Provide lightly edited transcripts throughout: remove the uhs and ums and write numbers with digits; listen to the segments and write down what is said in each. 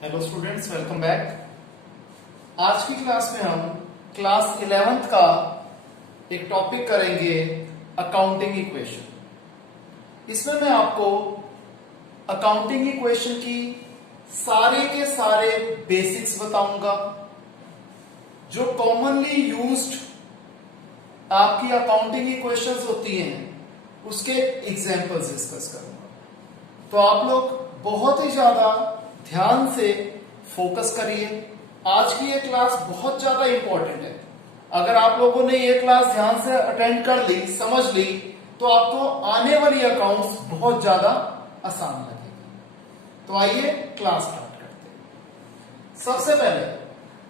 Hello students, welcome back. आज की class में हम क्लास 11th का एक टॉपिक करेंगे, अकाउंटिंग इक्वेशन। इसमें मैं आपको अकाउंटिंग इक्वेशन की सारे के सारे बेसिक्स बताऊंगा। जो कॉमनली यूज्ड आपकी अकाउंटिंग इक्वेशंस होती हैं उसके एग्जांपल्स डिस्कस करूंगा। तो आप लोग बहुत ही ज्यादा ध्यान से फोकस करिए। आज की ये क्लास बहुत ज्यादा इंपॉर्टेंट है। अगर आप लोगों ने ये क्लास ध्यान से अटेंड कर ली, समझ ली, तो आपको आने वाली अकाउंट्स बहुत ज्यादा आसान लगेगी। तो आइए क्लास स्टार्ट करते हैं। सबसे पहले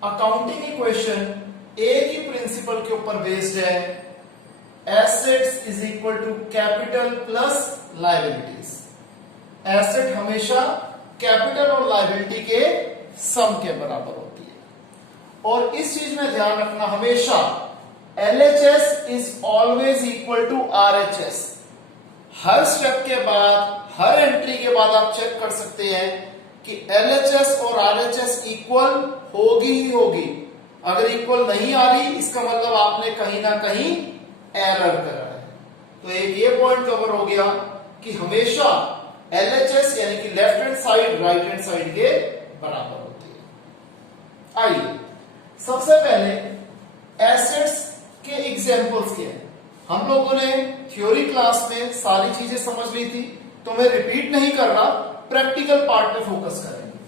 अकाउंटिंग इक्वेशन एक ही प्रिंसिपल के ऊपर बेस्ड है, assets is equal to capital plus liabilities. Asset हमेशा कैपिटल और लायबिलिटी के सम के बराबर होती है। और इस चीज में ध्यान रखना हमेशा, LHS is always equal to RHS। हर स्टेप के बाद, हर एंट्री के बाद आप चेक कर सकते हैं कि LHS और RHS इक्वल होगी ही होगी। अगर इक्वल नहीं आ रही, इसका मतलब आपने कहीं ना कहीं एरर करा है। तो एक ये पॉइंट कवर हो गया कि हमेशा LHS यानी कि left hand side right hand side के बराबर होती है। आइए सबसे पहले एसेट्स के एग्जांपल्स के हैं। हम लोगों ने थ्योरी क्लास में सारी चीजें समझ ली थी, तो मैं रिपीट नहीं कर रहा, प्रैक्टिकल पार्ट पे फोकस करेंगे।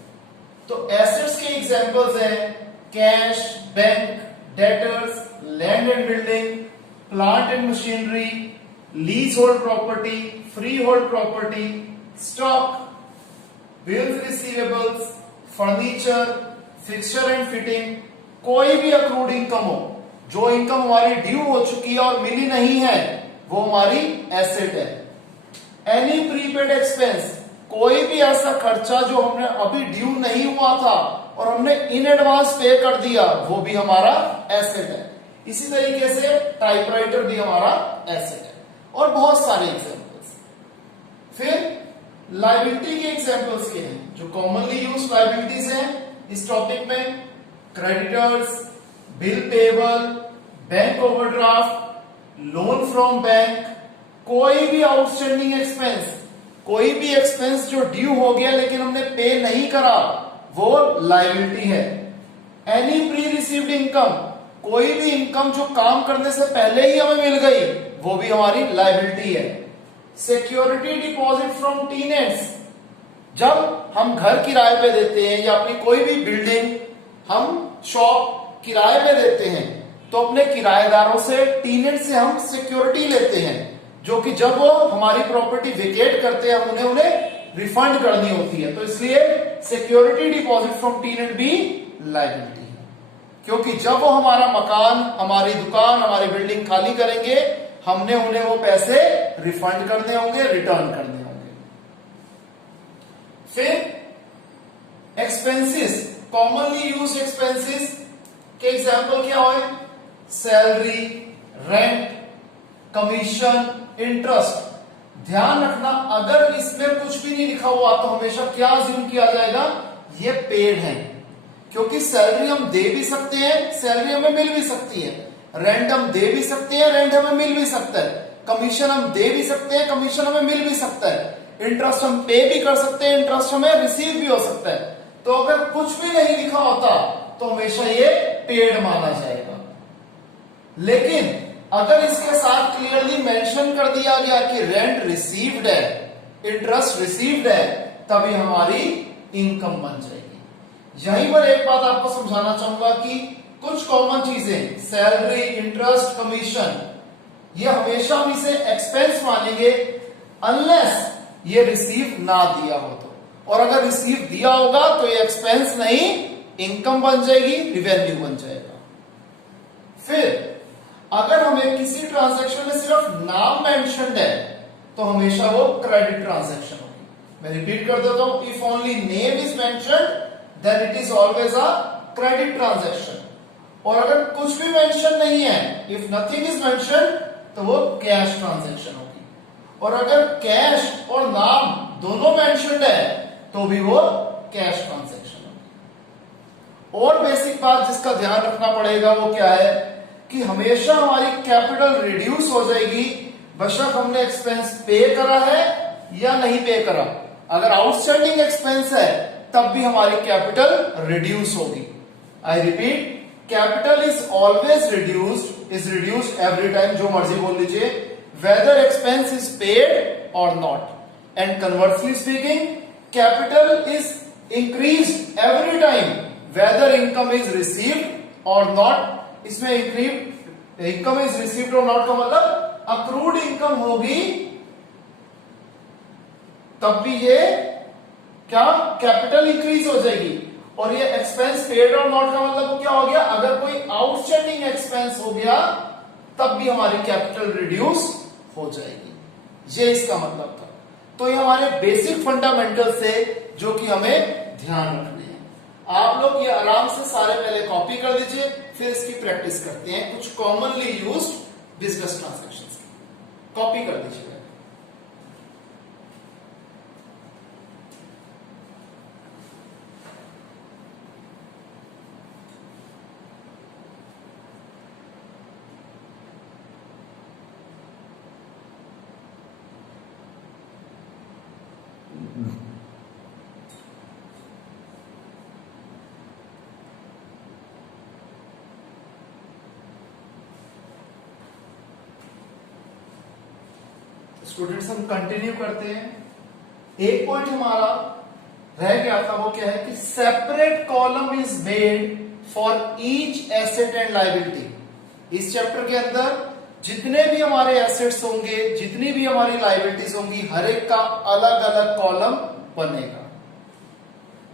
तो एसेट्स के एग्जांपल्स हैं cash, bank, debtors, land and building, plant and machinery, lease hold property, free hold property, stock, bills receivables, furniture, fixture and fitting. कोई भी अक्रूड इनकम हो, जो इनकम हमारी ड्यू हो चुकी है और मिली नहीं है, वो हमारी एसेट है। एनी प्रीपेड एक्सपेंस, कोई भी ऐसा खर्चा जो हमने अभी ड्यू नहीं हुआ था और हमने इन एडवांस पे कर दिया, वो भी हमारा एसेट है। इसी तरीके से टाइपराइटर भी हमारा एसेट है, और बहुत सारे एग्जांपल्स। फिर लायबिलिटी के एग्जांपल्स के हैं जो कॉमनली यूज्ड लायबिलिटीज हैं इस टॉपिक में, creditors, bill payable, bank overdraft, loan from bank. कोई भी आउटस्टैंडिंग एक्सपेंस, कोई भी एक्सपेंस जो ड्यू हो गया लेकिन हमने पे नहीं करा, वो लायबिलिटी है। एनी प्री रिसीव्ड इनकम, कोई भी इनकम जो काम करने से पहले ही हमें मिल गई, वो भी हमारी लायबिलिटी है। सिक्योरिटी डिपॉजिट फ्रॉम टेनेंट्स, जब हम घर किराए पे देते हैं या अपनी कोई भी बिल्डिंग, हम शॉप किराए पे देते हैं, तो अपने किराएदारों से, टेनेंट से हम सिक्योरिटी लेते हैं, जो कि जब वो हमारी प्रॉपर्टी वेकेट करते हैं, हम उन्हें रिफंड करनी होती है। तो इसलिए सिक्योरिटी डिपॉजिट फ्रॉम टेनेंट भी लायबिलिटी है, क्योंकि जब वो हमारा मकान, हमारी दुकान, हमारी बिल्डिंग खाली करेंगे, हमने उन्हें वो पैसे रिफंड करने होंगे, रिटर्न करने होंगे। फिर एक्सपेंसेस, कॉमनली यूज्ड एक्सपेंसेस के एग्जांपल क्या हुए? Salary, rent, commission, interest. ध्यान रखना, अगर इसमें कुछ भी नहीं लिखा हुआ तो हमेशा क्या अज्यूम किया जाएगा? ये पेड है, क्योंकि सैलरी हम दे भी सकते हैं, सैलरी हमें मिल भी सकती है। रेंट हम दे भी सकते हैं, रेंट हमें मिल भी सकता है। कमीशन हम दे भी सकते हैं, कमीशन हमें मिल भी सकता है। इंटरेस्ट हम पे भी कर सकते हैं, इंटरेस्ट हमें रिसीव भी हो सकता है। तो अगर कुछ भी नहीं लिखा होता तो हमेशा ये पेड माना जाएगा। लेकिन अगर इसके साथ क्लियरली मेंशन कर दिया गया कि रेंट रिसीव्ड है, इंटरेस्ट रिसीव्ड है, तभी हमारी इनकम बन जाएगी। यहीं पर एक बात आपको समझाना चाहूंगा कि कुछ कॉमन चीजें, सैलरी, इंटरेस्ट, कमीशन, ये हमेशा हम इसे एक्सपेंस मानेंगे अनलेस ये रिसीव ना दिया हो तो। और अगर रिसीव दिया होगा तो ये एक्सपेंस नहीं, इनकम बन जाएगी, रिवेन्यू बन जाएगा। फिर अगर हमें किसी ट्रांजैक्शन में सिर्फ नाम मेंशन्ड है तो हमेशा वो क्रेडिट ट्रांजैक्शन होगी। मैं रिपीट कर देता हूं, if only name is mentioned then it is always a credit transaction. और अगर कुछ भी मेंशन नहीं है, इफ नथिंग इज मेंशन्ड, तो वो कैश ट्रांजैक्शन होगी। और अगर कैश और नाम दोनों मेंशन्ड है तो भी वो कैश ट्रांजैक्शन होगी। और बेसिक बात जिसका ध्यान रखना पड़ेगा वो क्या है कि हमेशा हमारी कैपिटल रिड्यूस हो जाएगी बेशक हमने एक्सपेंस पे करा है या नहीं पे करा। अगर आउटस्टैंडिंग एक्सपेंस है तब भी हमारी कैपिटल रिड्यूस होगी। I repeat, capital is always reduced every time, जो मर्जी बोल लीजिए, वेदर एक्सपेंस इज पेड और not. And conversely speaking, capital is increased every time whether income is received और नॉट। इसमें इनकम इज रिसीव्ड और not का मतलब अक्रूड इनकम होगी तब भी ये क्या कैपिटल इंक्रीज हो जाएगी। और ये एक्सपेंस पेड और नॉट का मतलब क्या हो गया, अगर कोई आउटस्टैंडिंग एक्सपेंस हो गया तब भी हमारी कैपिटल रिड्यूस हो जाएगी। ये इसका मतलब था। तो ये हमारे बेसिक फंडामेंटल से जो कि हमें ध्यान रखने हैं। आप लोग ये आराम से सारे पहले कॉपी कर दीजिए, फिर इसकी प्रैक्टिस करते हैं कुछ कॉमनली यूज्ड बिजनेस ट्रांजैक्शंस की। कॉपी कर दीजिए। स्टूडेंट्स हम कंटिन्यू करते हैं। एक पॉइंट हमारा रह गया था, वो क्या है कि separate column is made for each asset and liability. इस चैप्टर के अंदर जितने भी हमारे एसेट्स होंगे, जितनी भी हमारी लायबिलिटीज होंगी, हर एक का अलग अलग कॉलम बनेगा।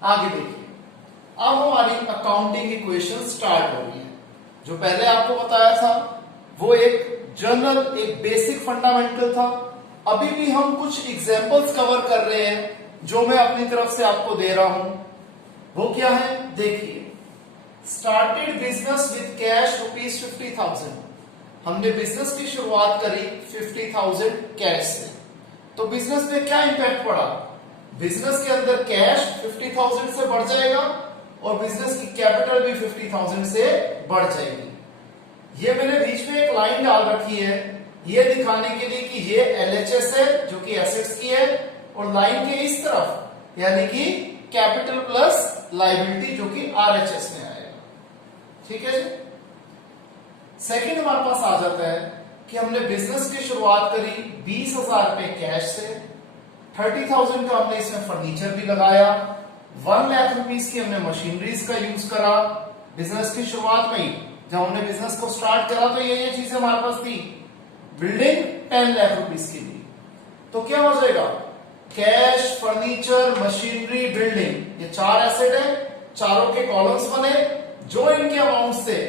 आगे देखिए, अब हमारी अकाउंटिंग इक्वेशन स्टार्ट हो रही है। जो पहले आपको बताया था वो एक जनरल, एक बेसिक फंडामेंटल था। अभी भी हम कुछ एग्जांपल्स कवर कर रहे हैं जो मैं अपनी तरफ से आपको दे रहा हूं। वो क्या है देखिए, स्टार्टेड बिजनेस विद कैश ₹50,000। हमने बिजनेस की शुरुआत करी 50,000 कैश से। तो बिजनेस में क्या इंपैक्ट पड़ा, बिजनेस के अंदर कैश 50,000 से बढ़ जाएगा और बिजनेस की कैपिटल भी 50,000 से बढ़ जाएगी। ये मैंने बीच में एक लाइन डाल रखी है ये दिखाने के लिए कि ये एलएचएस है जो कि एसेट्स की है, और लाइन के इस तरफ यानी कि कैपिटल प्लस लायबिलिटी जो कि आरएचएस में आएगा। ठीक है जी। सेकंड हमारे पास आ जाता है कि हमने बिजनेस की शुरुआत करी 20,000 रुपए कैश से, 30,000 का हमने इसमें फर्नीचर भी लगाया, 1 लाख रुपीस की हमने मशीनरीज का यूज करा। बिजनेस की शुरुआत में ही जब हमने बिजनेस को स्टार्ट करा तो ये चीजें हमारे पास थी। बिल्डिंग 10 लाख रुपीस की थी। तो क्या हो जाएगा, कैश, फर्नीचर, मशीनरी, बिल्डिंग, ये 4 एसेट है, चारों के कॉलम्स बने। जो इनके अमाउंट थे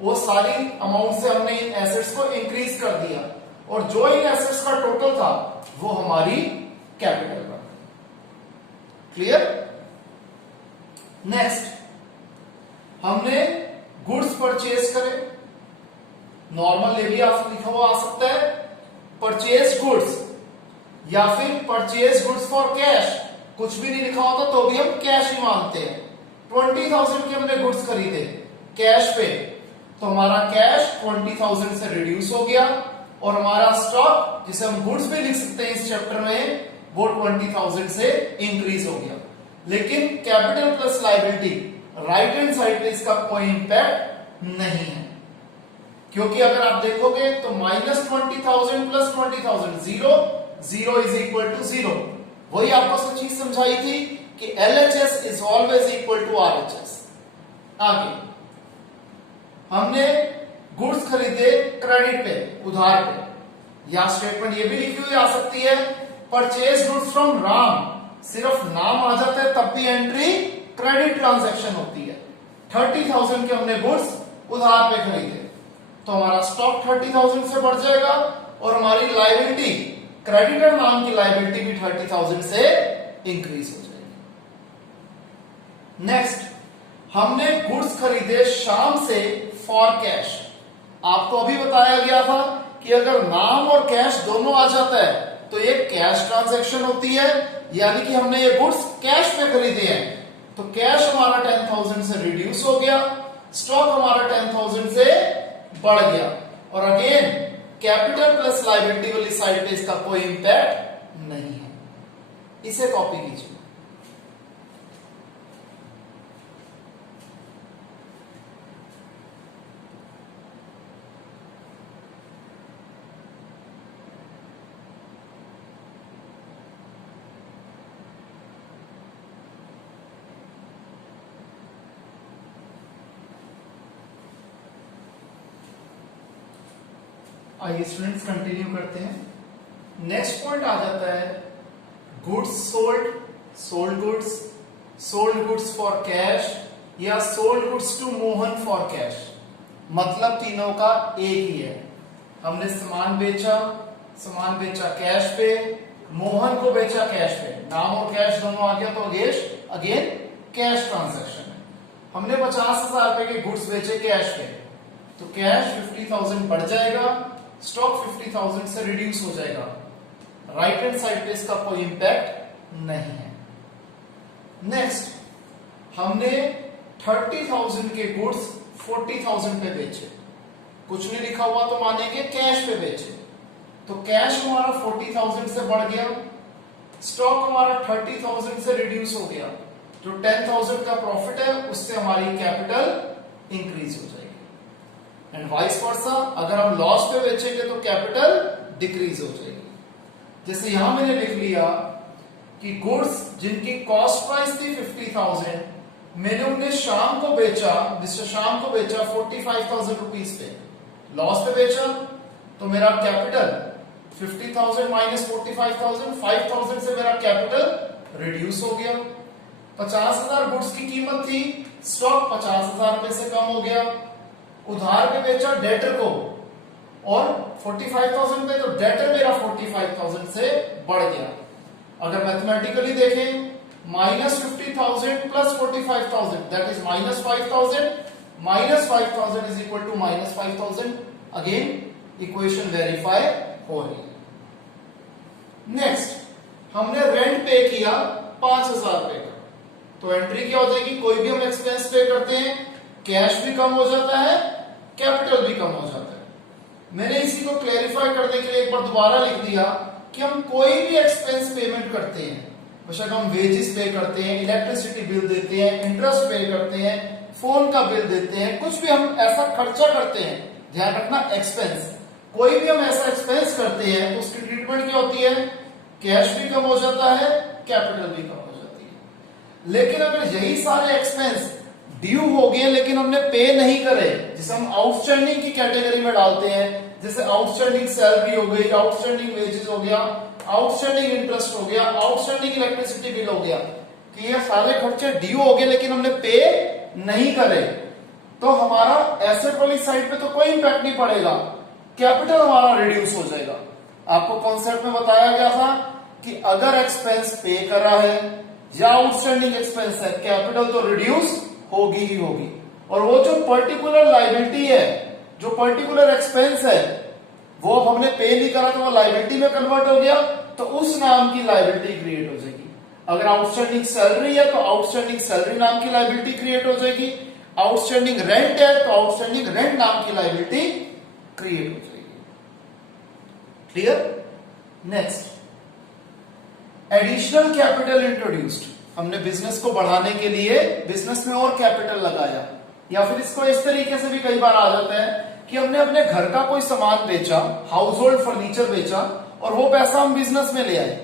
वो सारी अमाउंट से हमने इन एसेट्स को इंक्रीज कर दिया, और जो इन एसेट्स का टोटल था वो हमारी कैपिटल बन। क्लियर। नेक्स्ट, हमने गुड्स परचेज करे, नॉर्मल ले भी लिखा हुआ आ सकता है, परचेज गुड्स या फिर परचेज गुड्स फॉर कैश, कुछ भी नहीं लिखा होता तो भी हम कैश ही मानते हैं। 20,000 के हमने गुड्स खरीदे कैश पे, तो हमारा कैश 20,000 से रिड्यूस हो गया, और हमारा स्टॉक जिसे हम गुड्स भी लिख सकते हैं इस चैप्टर में, वो 20,000 से इंक्रीज हो गया। लेकिन capital plus liability right hand side पे इसका कोई इंपैक्ट नहीं है, क्योंकि अगर आप देखोगे तो -20,000 प्लस 20,000 0 इज इक्वल टू 0। वही आपको सब चीज समझाई थी कि LHS is always equal to RHS। आगे हमने गुड्स खरीदे क्रेडिट पे, उधार पे, या स्टेटमेंट ये भी लिखी हुई आ सकती है, परचेज गुड्स फ्रॉम राम, सिर्फ नाम आ जाता है तब भी एंट्री क्रेडिट ट्रांजैक्शन होती है। 30,000 के हमने गुड्स उधार पे खरीदे, तो हमारा स्टॉक 30,000 से बढ़ जाएगा, और हमारी लायबिलिटी, क्रेडिटर नाम की लायबिलिटी भी 30,000 से इंक्रीज हो जाएगी। नेक्स्ट, हमने गुड्स खरीदे शाम से फॉर कैश। आपको अभी बताया गया था कि अगर नाम और कैश दोनों आ जाता है तो ये कैश ट्रांजैक्शन होती है, यानी कि हमने ये गुड्स कैश पे खरीदे हैं, तो कैश हमारा 10,000 से रिड्यूस हो गया, स्टॉक हमारा 10,000 से बढ़ गया। और अगेन कैपिटल प्लस लायबिलिटी वाली साइड पे इसका कोई इंपैक्ट नहीं है। इसे कॉपी कीजिए। आइए स्टूडेंट्स कंटिन्यू करते हैं। नेक्स्ट पॉइंट आ जाता है goods sold, sold goods, sold goods for cash या sold goods to Mohan for cash. मतलब तीनों का एक ही है। हमने सामान बेचा कैश पे, मोहन को बेचा कैश पे, नाम और कैश दोनों आ गया तो अगेन कैश ट्रांजैक्शन है। हमने 50,000 रुपए के गुड्स बेचे कैश पे, तो कैश 50,000 बढ़ जाएगा, स्टॉक 50,000 से रिड्यूस हो जाएगा। राइट हैंड साइड पे इसका कोई इंपैक्ट नहीं है। नेक्स्ट, हमने 30,000 के गुड्स 40,000 पे बेचे, कुछ नहीं लिखा हुआ तो मानेंगे कैश पे बेचे, तो कैश हमारा 40,000 से बढ़ गया, स्टॉक हमारा 30,000 से रिड्यूस हो गया। जो 10,000 का प्रॉफिट है उससे हमारी कैपिटल इंक्रीज हो जाएगी। एंड वाइस वर्सा, अगर हम लॉस पे बेचेंगे तो कैपिटल डिक्रीज हो जाएगी। जैसे यहां मैंने लिख लिया कि गुड्स जिनकी कॉस्ट प्राइस थी 50,000, मैंने उन्हें शाम को बेचा 45,000 रुपीज पे, लॉस पे बेचा, तो मेरा कैपिटल 50,000 माइनस 45,000, 5,000 से मेरा कैपिटल रिड्यूस हो गया। 50,000 गुड्स की कीमत थी, स्टॉक 50,000 रुपए से कम हो गया। उधार पे बेचा डेटर को और 45,000 पे, तो डेटर मेरा 45,000 से बढ़ गया। अगर मैथमेटिकली देखें, minus 50,000 plus 45,000 that is minus 5,000, minus 5,000 is equal to minus 5,000। Again equation verify हो रही है। नेक्स्ट, हमने रेंट पे किया 5,000 रुपए का, तो एंट्री क्या हो जाएगी? कोई भी हम एक्सपेंस पे करते हैं, कैश भी कम हो जाता है, कैपिटल भी कम हो जाता है। मैंने इसी को क्लैरिफाई करने के लिए एक बार दोबारा लिख दिया कि हम कोई भी एक्सपेंस पेमेंट करते हैं, बेशक हम वेजेस पे करते हैं, इलेक्ट्रिसिटी बिल देते हैं, इंटरेस्ट पे करते हैं, फोन का बिल देते हैं, कुछ भी हम ऐसा खर्चा करते हैं, ध्यान रखना एक्सपेंस, कोई भी हम ऐसा एक्सपेंस करते हैं तो उसकी ट्रीटमेंट क्या होती है? कैश भी कम हो जाता है, कैपिटल भी कम हो जाती है। लेकिन अगर यही सारे एक्सपेंस ड्यू हो गए लेकिन हमने पे नहीं करे, जिसे हम आउटस्टैंडिंग की कैटेगरी में डालते हैं, जैसे आउटस्टैंडिंग सैलरी हो गई, आउटस्टैंडिंग वेजेस हो गया, आउटस्टैंडिंग इंटरेस्ट हो गया, आउटस्टैंडिंग इलेक्ट्रिसिटी बिल हो गया, कि ये सारे खर्चे ड्यू हो गए लेकिन हमने पे नहीं करे, तो हमारा एसेट वाली साइड पे तो कोई इंपैक्ट नहीं पड़ेगा, कैपिटल हमारा रिड्यूस हो जाएगा। आपको कॉन्सेप्ट में बताया गया था कि अगर एक्सपेंस पे करा है या आउटस्टैंडिंग एक्सपेंस है, कैपिटल तो रिड्यूस होगी ही होगी। और वो जो पर्टिकुलर लायबिलिटी है, जो पर्टिकुलर एक्सपेंस है, वो अब हमने पे नहीं करा तो वो लायबिलिटी में कन्वर्ट हो गया, तो उस नाम की लायबिलिटी क्रिएट हो जाएगी। अगर आउटस्टैंडिंग सैलरी है तो आउटस्टैंडिंग सैलरी नाम की लायबिलिटी क्रिएट हो जाएगी, आउटस्टैंडिंग रेंट है तो आउटस्टैंडिंग रेंट नाम की लायबिलिटी क्रिएट हो जाएगी। Clear? Next, additional capital introduced. हमने बिजनेस को बढ़ाने के लिए बिजनेस में और कैपिटल लगाया, या फिर इसको इस तरीके से भी कई बार आ जाता है कि हमने अपने घर का कोई सामान बेचा, हाउस होल्ड फर्नीचर बेचा, और वो पैसा हम बिजनेस में ले आए,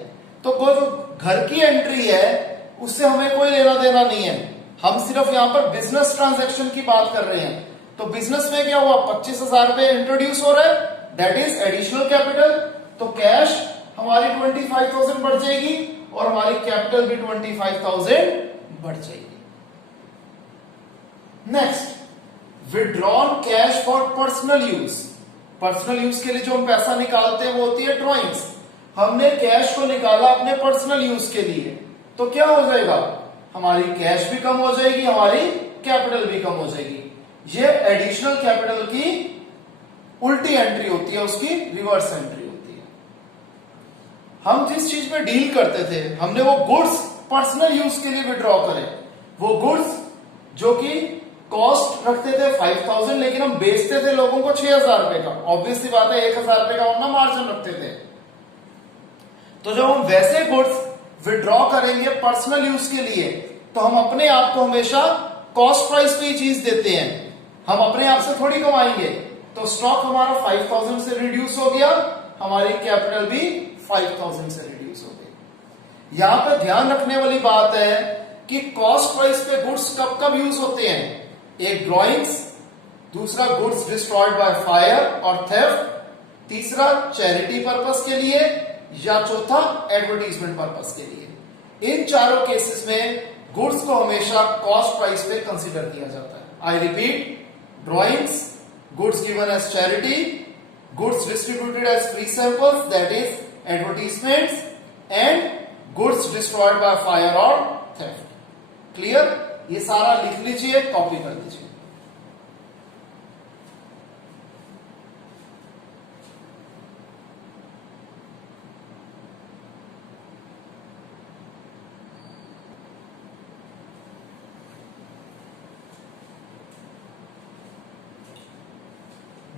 तो वो जो घर की एंट्री है उससे हमें कोई लेना देना नहीं है, हम सिर्फ यहां पर बिजनेस ट्रांजैक्शन की बात कर रहे हैं। तो बिजनेस में क्या हुआ? 25,000 रुपए इंट्रोड्यूस हो रहा है, दैट इज एडिशनल कैपिटल, तो कैश हमारी 25,000 बढ़ जाएगी और हमारी कैपिटल भी 25,000 बढ़ जाएगी। Next, withdrawn cash for personal use. Personal use के लिए जो हम पैसा निकालते हैं वो होती है ड्रॉइंग्स। हमने कैश को निकाला अपने पर्सनल यूज के लिए, तो क्या हो जाएगा? हमारी कैश भी कम हो जाएगी, हमारी कैपिटल भी कम हो जाएगी। ये एडिशनल कैपिटल की उल्टी एंट्री होती है, उसकी रिवर्स एंट्री होती है। हम जिस चीज में डील करते थे, हमने वो गुड्स पर्सनल यूज के लिए विड्रॉ करे, वो गुड्स जो कि कॉस्ट रखते थे 5000 लेकिन हम बेचते थे लोगों को 6000 रुपए का, ऑब्वियस सी बात है 1000 रुपए का हम मार्जिन रखते थे। तो जब हम वैसे गुड्स विड्रॉ करेंगे पर्सनल यूज के लिए तो हम अपने आप को हमेशा कॉस्ट प्राइस पे ही चीज देते हैं, हम अपने आप से थोड़ी कमाएंगे। तो स्टॉक हमारा 5000 से रिड्यूस हो गया, हमारी कैपिटल भी 5000 से रिड्यूस हो गई। यहां पे ध्यान रखने वाली बात है कि कॉस्ट प्राइस पे गुड्स कब कब यूज होते हैं, एक ड्रॉइंग्स, दूसरा गुड्स डिस्ट्रॉयड बाय फायर और थेफ्ट, तीसरा चैरिटी पर्पस के लिए, या चौथा एडवर्टीजमेंट पर्पस के लिए। इन चारों केसेस में गुड्स को हमेशा कॉस्ट प्राइस पे कंसीडर किया जाता है। I repeat, drawings, goods given as charity, goods distributed as free samples that is advertisements, and goods destroyed by fire और थेफ्ट। क्लियर? ये सारा लिख लीजिए, कॉपी कर लीजिए।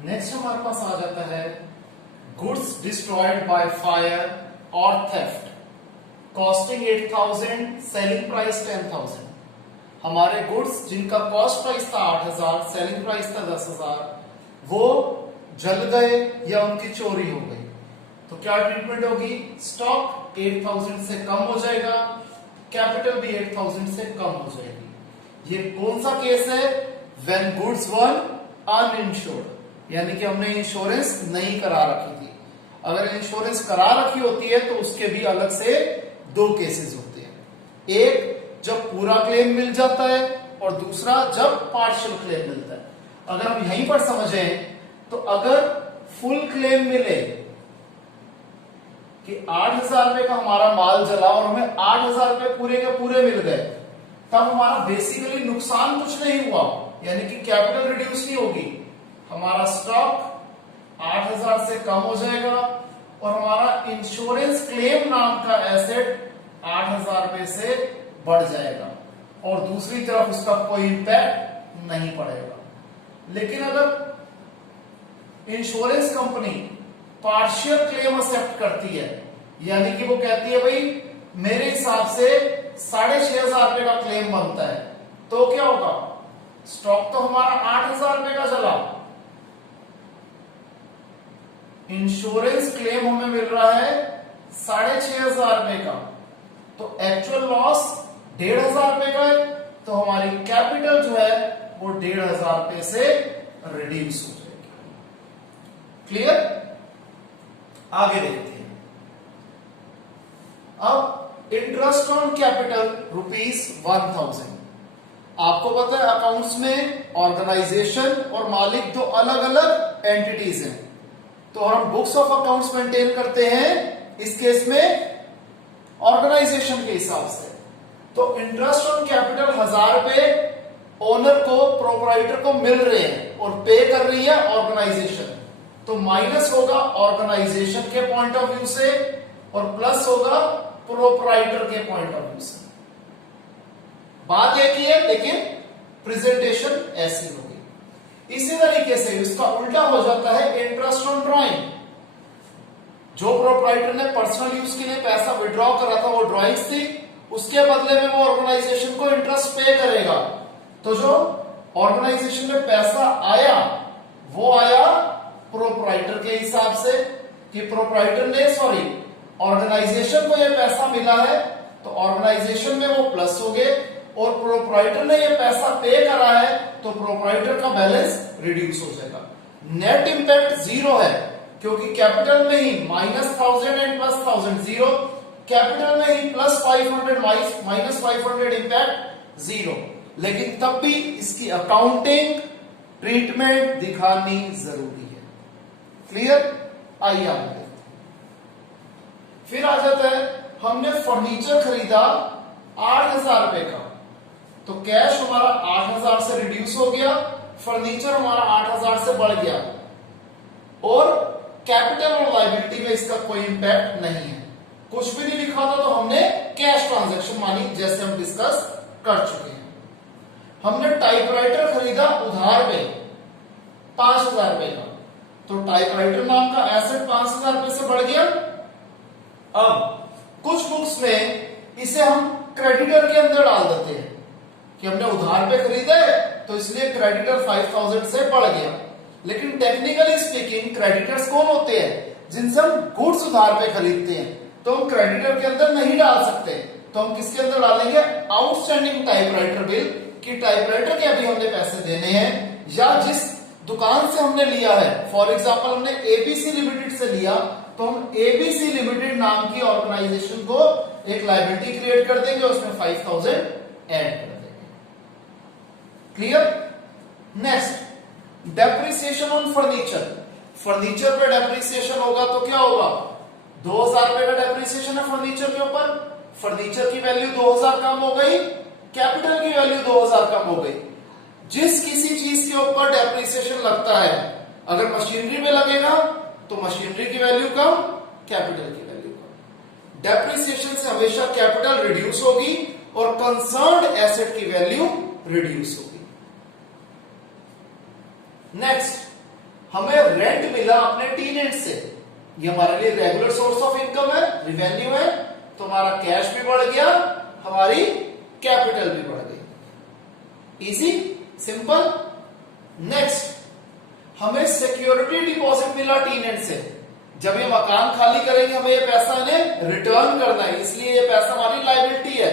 नेक्स्ट हमारे पास आ जाता है गुड्स डिस्ट्रॉयड बाय फायर और थेफ्ट, कॉस्टिंग 8000, सेलिंग प्राइस 10000। हमारे गुड्स जिनका कॉस्ट प्राइस था 8000, सेलिंग प्राइस था 10000, वो जल गए या उनकी चोरी हो गई, तो क्या ट्रीटमेंट होगी? स्टॉक 8000 से कम हो जाएगा, कैपिटल भी 8000 से कम हो जाएगी। ये कौन सा केस है? व्हेन गुड्स वर अनइंश्योर्ड, यानी कि हमने इंश्योरेंस नहीं करा रखी थी। अगर इंश्योरेंस करा रखी होती है तो उसके भी अलग से दो केसेस होते हैं, एक जब पूरा क्लेम मिल जाता है और दूसरा जब पार्शियल क्लेम मिलता है। अगर हम यहीं पर समझें तो अगर फुल क्लेम मिले कि 8000 रुपए का हमारा माल जला और हमें 8000 रुपए पूरे के पूरे मिल गए, तब हमारा बेसिकली नुकसान कुछ नहीं हुआ, यानी कि कैपिटल रिड्यूस नहीं होगी, हमारा स्टॉक 8000 से कम हो जाएगा और हमारा इंश्योरेंस क्लेम नाम का एसेट 8000 रुपए से बढ़ जाएगा और दूसरी तरफ उसका कोई इंपैक्ट नहीं पड़ेगा। लेकिन अगर insurance company partial claim accept करती है, यानी कि वो कहती है भाई मेरे हिसाब से 6500 रुपए का क्लेम बनता है, तो क्या होगा? स्टॉक तो हमारा 8000 रुपए का चला, इंश्योरेंस क्लेम हमें मिल रहा है 6500 रुपए का, तो एक्चुअल लॉस 1500 रुपए का है, तो हमारी कैपिटल जो है वो 1500 रुपए से रिड्यूस हो जाएगी। क्लियर? आगे देखते हैं। अब इंटरेस्ट ऑन कैपिटल ₹1000। आपको पता है अकाउंट्स में ऑर्गेनाइजेशन और मालिक दो अलग अलग एंटिटीज हैं, तो हम बुक्स ऑफ अकाउंट्स मेंटेन करते हैं इस केस में ऑर्गेनाइजेशन के हिसाब से। तो इंटरेस्ट ऑन कैपिटल 1000 रुपए ओनर को, प्रोपराइटर को मिल रहे हैं और पे कर रही है ऑर्गेनाइजेशन, तो माइनस होगा ऑर्गेनाइजेशन के पॉइंट ऑफ व्यू से और प्लस होगा प्रोपराइटर के पॉइंट ऑफ व्यू से। बात एक ही है लेकिन प्रेजेंटेशन ऐसी होगी। इसी तरीके से इसका उल्टा हो जाता है इंटरेस्ट ऑन ड्राइंग। जो प्रोपराइटर ने पर्सनल यूज के लिए पैसा विड्रॉ करा था वो ड्राइंग्स थी, उसके बदले में वो ऑर्गेनाइजेशन को इंटरेस्ट पे करेगा। तो जो ऑर्गेनाइजेशन में पैसा आया वो आया प्रोपराइटर के हिसाब से कि प्रोपराइटर ने ऑर्गेनाइजेशन को ये पैसा मिला है तो ऑर्गेनाइजेशन में वो प्लस हो गए और प्रोपराइटर ने ये पैसा पे करा है तो प्रोपराइटर का बैलेंस रिड्यूस हो जाएगा। नेट इंपैक्ट जीरो है क्योंकि कैपिटल में ही -1000 एंड +1000 जीरो, कैपिटल में ही +500 -500 इंपैक्ट जीरो। लेकिन तब भी इसकी अकाउंटिंग ट्रीटमेंट दिखानी जरूरी है। क्लियर? आइए आगे देखते हैं। फिर आ जाता है हमने फर्नीचर खरीदा 8000 रुपए का, तो कैश हमारा 8000 से रिड्यूस हो गया, फर्नीचर हमारा 8000 से बढ़ गया और कैपिटल और लायबिलिटी में इसका कोई इंपैक्ट नहीं है। कुछ भी नहीं लिखा था तो हमने कैश ट्रांजैक्शन मानी जैसे हम डिस्कस कर चुके हैं। हमने टाइपराइटर खरीदा उधार पे 5,000 रुपए का, तो टाइपराइटर नाम का एसेट 5,000 रुपए से बढ़ गया। अब कुछ बुक्स में इसे हम क्रेडिटर के अंदर डाल देते हैं कि हमने उधार पे खरीदा है तो इसलिए क्रेडिटर 5,000 से बढ़ गया, लेकिन टेक्निकली स्पीकिंग क्रेडिटर्स कौन होते हैं? जिनसे हम गुड्स उधार पे खरीदते हैं, तो हम क्रेडिटर के अंदर नहीं डाल सकते, तो हम किसके अंदर डालेंगे? आउटस्टैंडिंग टाइपराइटर बिल कि टाइपराइटर के अभी हमने पैसे देने हैं, या जिस दुकान से हमने लिया है, फॉर एग्जाम्पल हमने एबीसी लिमिटेड से लिया, तो हम एबीसी लिमिटेड नाम की ऑर्गेनाइजेशन को एक लायबिलिटी क्रिएट कर देंगे, उसमें 5,000 ऐड कर देंगे। Clear? Next, depreciation on furniture. Furniture पे डेप्रिसिएशन होगा तो क्या होगा? 2,000 रुपए का डेप्रिसिएशन है फर्नीचर के ऊपर, फर्नीचर की वैल्यू 2,000 कम हो गई, कैपिटल की वैल्यू 2,000 कम हो गई। जिस किसी चीज के ऊपर डेप्रिसिएशन लगता है, अगर मशीनरी में लगेगा तो मशीनरी की वैल्यू कम, कैपिटल की वैल्यू कम। डेप्रिसिएशन से हमेशा कैपिटल रिड्यूस होगी और कंसर्न्ड एसेट की वैल्यू रिड्यूस होगी। नेक्स्ट, हमें रेंट मिला अपने टेनेंट से, ये हमारे लिए रेगुलर सोर्स ऑफ इनकम है, रिवेन्यू है, तो हमारा कैश भी बढ़ गया, हमारी कैपिटल भी बढ़ गई। Easy, simple. नेक्स्ट, हमें सिक्योरिटी डिपॉजिट मिला टेनेंट से, जब ये मकान खाली करेंगे हमें ये पैसा इन्हें रिटर्न करना है, इसलिए ये पैसा हमारी लायबिलिटी है,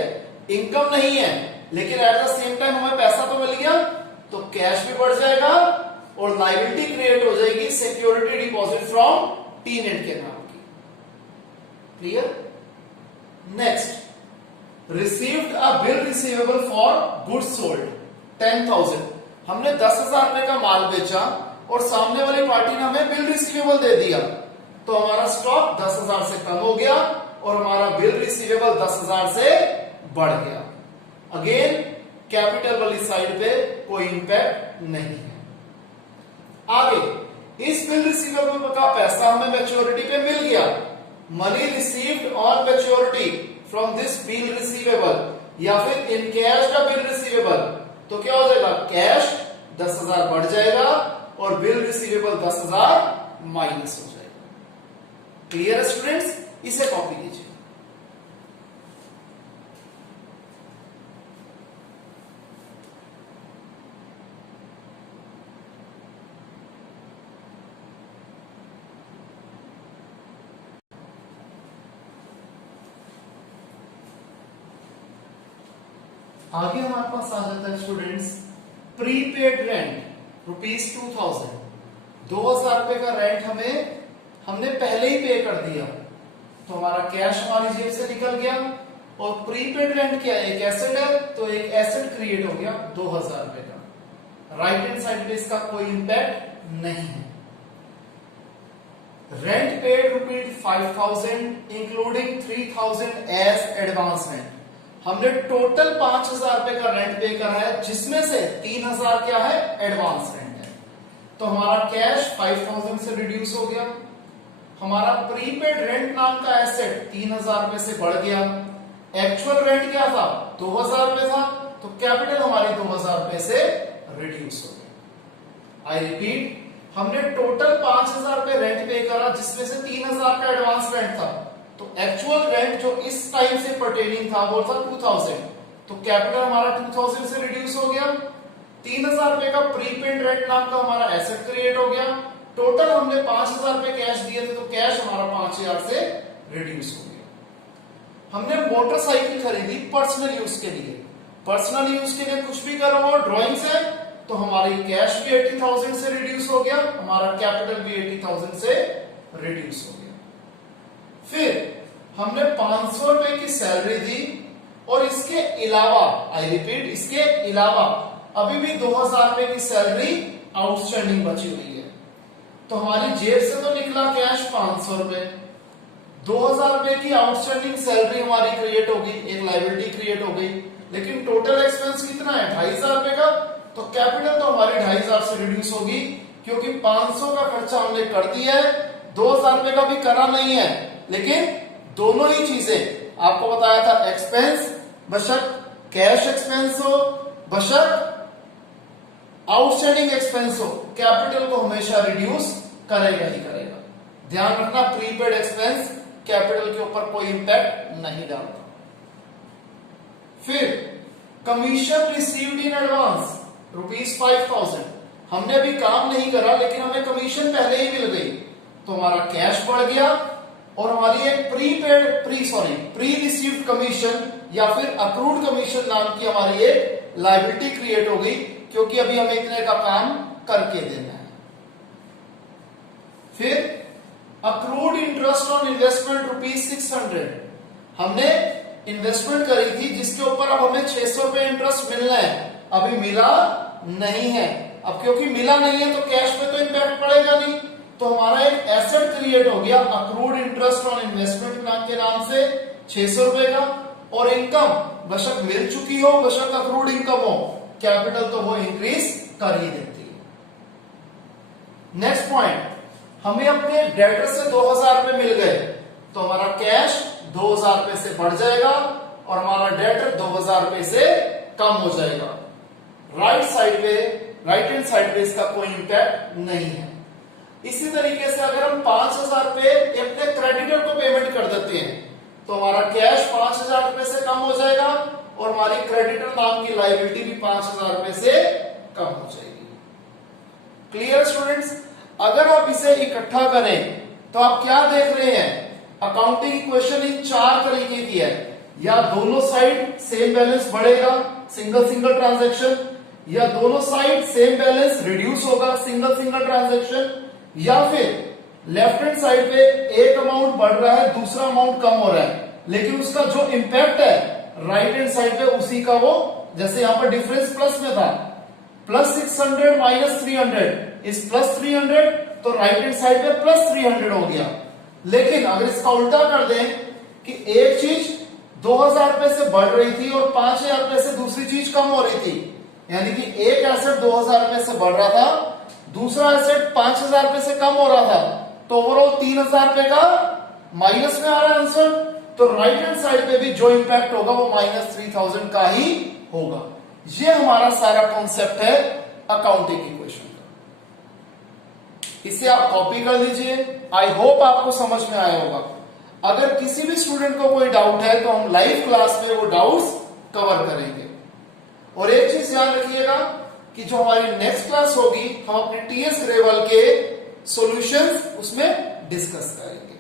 इनकम नहीं है, लेकिन एट द सेम टाइम हमें पैसा तो मिल गया, तो कैश भी बढ़ जाएगा और लायबिलिटी क्रिएट हो जाएगी सिक्योरिटी डिपॉजिट फ्रॉम टेनेंट के नाम की। Clear? Next, received a bill receivable for goods sold 10,000। हमने 10,000 रुपए का माल बेचा और सामने वाली पार्टी ने हमें बिल रिसीवेबल दे दिया, तो हमारा स्टॉक 10,000 से कम हो गया और हमारा बिल रिसीवेबल 10,000 से बढ़ गया। अगेन कैपिटल वाली साइड पे कोई इंपैक्ट नहीं है। आगे, इस बिल रिसीवेबल का पैसा हमें मैच्योरिटी पे मिल गया, money received on maturity from this bill receivable, या फिर इन कैश का बिल रिसीवेबल, तो क्या हो जाएगा? कैश 10,000 बढ़ जाएगा और बिल रिसीवेबल 10,000 माइनस हो जाएगा। क्लियर है स्टूडेंट्स? इसे कॉपी कीजिए। आगे हमारे पास आ जाता है स्टूडेंट्स प्रीपेड रेंट ₹2,000। 2,000 रुपए का रेंट हमने पहले ही पे कर दिया, तो हमारा कैश हमारी जेब से निकल गया। और प्रीपेड रेंट क्या है? एक एसेट है, तो एक एसेट क्रिएट हो गया 2,000 रुपए का। राइट हैंड साइड पे इसका कोई इंपैक्ट नहीं है। Rent paid ₹5,000 including 3,000 as advancement. हमने टोटल 5,000 रुपए का रेंट पे करा है, जिसमें से 3,000 क्या है? एडवांस रेंट है, तो हमारा कैश 5,000 से रिड्यूस हो गया। हमारा प्रीपेड रेंट नाम का एसेट 3,000 रुपए से बढ़ गया। एक्चुअल रेंट क्या था? 2,000 रुपए था, तो कैपिटल हमारी 2,000 रुपए से रिड्यूस हो गया। आई रिपीट, हमने टोटल 5,000 रुपए रेंट पे करा, जिसमें से 3,000 का एडवांस रेंट था, तो एक्चुअल रेंट जो इस टाइम से परटेनिंग था वो था 2,000, तो कैपिटल हमारा 2,000 से रिड्यूस हो गया। 3,000 रुपए का प्रीपेड रेंट नाम का हमारा एसेट क्रिएट हो गया। टोटल हमने 5,000 रुपए कैश दिए थे, तो कैश हमारा 5,000 से रिड्यूस हो गया। हमने मोटरसाइकिल खरीदी पर्सनल यूज के लिए, पर्सनल यूज के लिए कुछ भी करो और ड्रॉइंग से, तो हमारी कैश भी 80,000 से रिड्यूस हो गया, हमारा कैपिटल भी 80,000 से रिड्यूस हो गया। फिर हमने 500 रुपए की सैलरी दी और इसके अलावा, आई रिपीट, इसके अलावा अभी भी 2,000 रुपए की सैलरी आउटस्टैंडिंग बची हुई है, तो हमारी जेब से तो निकला कैश 500 रुपए, 2,000 रुपए की आउटस्टैंडिंग सैलरी हमारी क्रिएट होगी, एक लायबिलिटी क्रिएट हो गई, लेकिन टोटल एक्सपेंस कितना है? 2,500 रुपए का, तो कैपिटल तो हमारी 2,500 से रिड्यूस होगी, क्योंकि 500 का खर्चा हमने कर दिया है, 2,000 रुपए का भी करा नहीं है, लेकिन दोनों ही चीजें आपको बताया था एक्सपेंस, बशर्त कैश एक्सपेंस हो, बशर्त आउटस्टैंडिंग एक्सपेंस हो, कैपिटल को हमेशा रिड्यूस करेगा ही करेगा। ध्यान रखना, प्रीपेड एक्सपेंस कैपिटल के ऊपर कोई इंपैक्ट नहीं डालता। फिर कमीशन रिसीव्ड इन एडवांस ₹5000, हमने अभी काम नहीं करा लेकिन हमें कमीशन पहले ही मिल गई, तो हमारा कैश बढ़ गया और हमारी एक प्री रिसीव्ड कमीशन या फिर अक्रूड कमीशन नाम की हमारी एक लायबिलिटी क्रिएट हो गई, क्योंकि अभी हमें इतने का काम करके देना है। फिर अक्रूड इंटरेस्ट ऑन इन्वेस्टमेंट ₹600, हमने इन्वेस्टमेंट करी थी जिसके ऊपर अब हमें ₹600 इंटरेस्ट मिलना है, अभी मिला नहीं है। अब क्योंकि मिला नहीं है तो कैश पे तो इंपैक्ट पड़ेगा नहीं, तो हमारा एक एसेट क्रिएट हो गया अक्रूड इंटरेस्ट ऑन इन्वेस्टमेंट के नाम से ₹600 का, और इनकम बशक मिल चुकी हो, बशक अक्रूड इनकम हो, कैपिटल तो वो इंक्रीज कर ही देती है। नेक्स्ट पॉइंट, हमें अपने डेटर से ₹2000 मिल गए, तो हमारा कैश ₹2000 से बढ़ जाएगा और हमारा डेटर ₹2000 से कम हो जाएगा। राइट हैंड साइड पे इसका कोई इंपैक्ट नहीं है। इसी तरीके से अगर हम ₹5000 अपने क्रेडिटर को पेमेंट कर देते हैं, तो हमारा कैश ₹5000 से कम हो जाएगा और हमारी क्रेडिटर नाम की लायबिलिटी भी ₹5000 से कम हो जाएगी। Clear students? अगर आप इसे इकट्ठा करें तो आप क्या देख रहे हैं, अकाउंटिंग इक्वेशन इन 4 तरीके की है, या दोनों साइड सेम बैलेंस बढ़ेगा सिंगल ट्रांजैक्शन, या दोनों साइड सेम बैलेंस रिड्यूस होगा सिंगल ट्रांजैक्शन, या फिर लेफ्ट हैंड साइड पे एक अमाउंट बढ़ रहा है दूसरा अमाउंट कम हो रहा है, लेकिन उसका जो इंपैक्ट है राइट हैंड साइड पे उसी का वो, जैसे यहां पर डिफरेंस प्लस में था, +600 - 300 इज +300, तो राइट हैंड साइड पे +300 हो गया। लेकिन अगर इसका उल्टा कर दें कि एक चीज ₹2000 से बढ़ रही थी और ₹5000 से दूसरी चीज कम हो रही थी, यानी कि एक एसेट ₹2000 से बढ़ रहा था, दूसरा एसेट ₹5000 से कम हो रहा था, तो ओवरऑल ₹3000 का माइनस में आ रहा है आंसर, तो राइट हैंड साइड पे भी जो इंपैक्ट होगा वो -3000 का ही होगा। ये हमारा सारा कॉन्सेप्ट है अकाउंटिंग इक्वेशन का। इसे आप कॉपी कर लीजिए। आई होप आपको समझ में आया होगा। अगर किसी भी स्टूडेंट को कोई डाउट है तो हम लाइव क्लास में वो डाउट्स कवर करेंगे। और एक चीज याद रखिएगा कि जो हमारी नेक्स्ट क्लास होगी हम अपने टीएस ग्रेवल के सॉल्यूशंस उसमें डिस्कस करेंगे।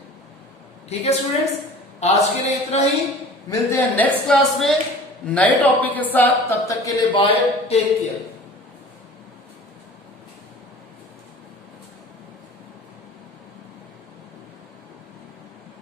ठीक है स्टूडेंट्स, आज के लिए इतना ही। मिलते हैं नेक्स्ट क्लास में नए टॉपिक के साथ। तब तक के लिए बाय, टेक केयर।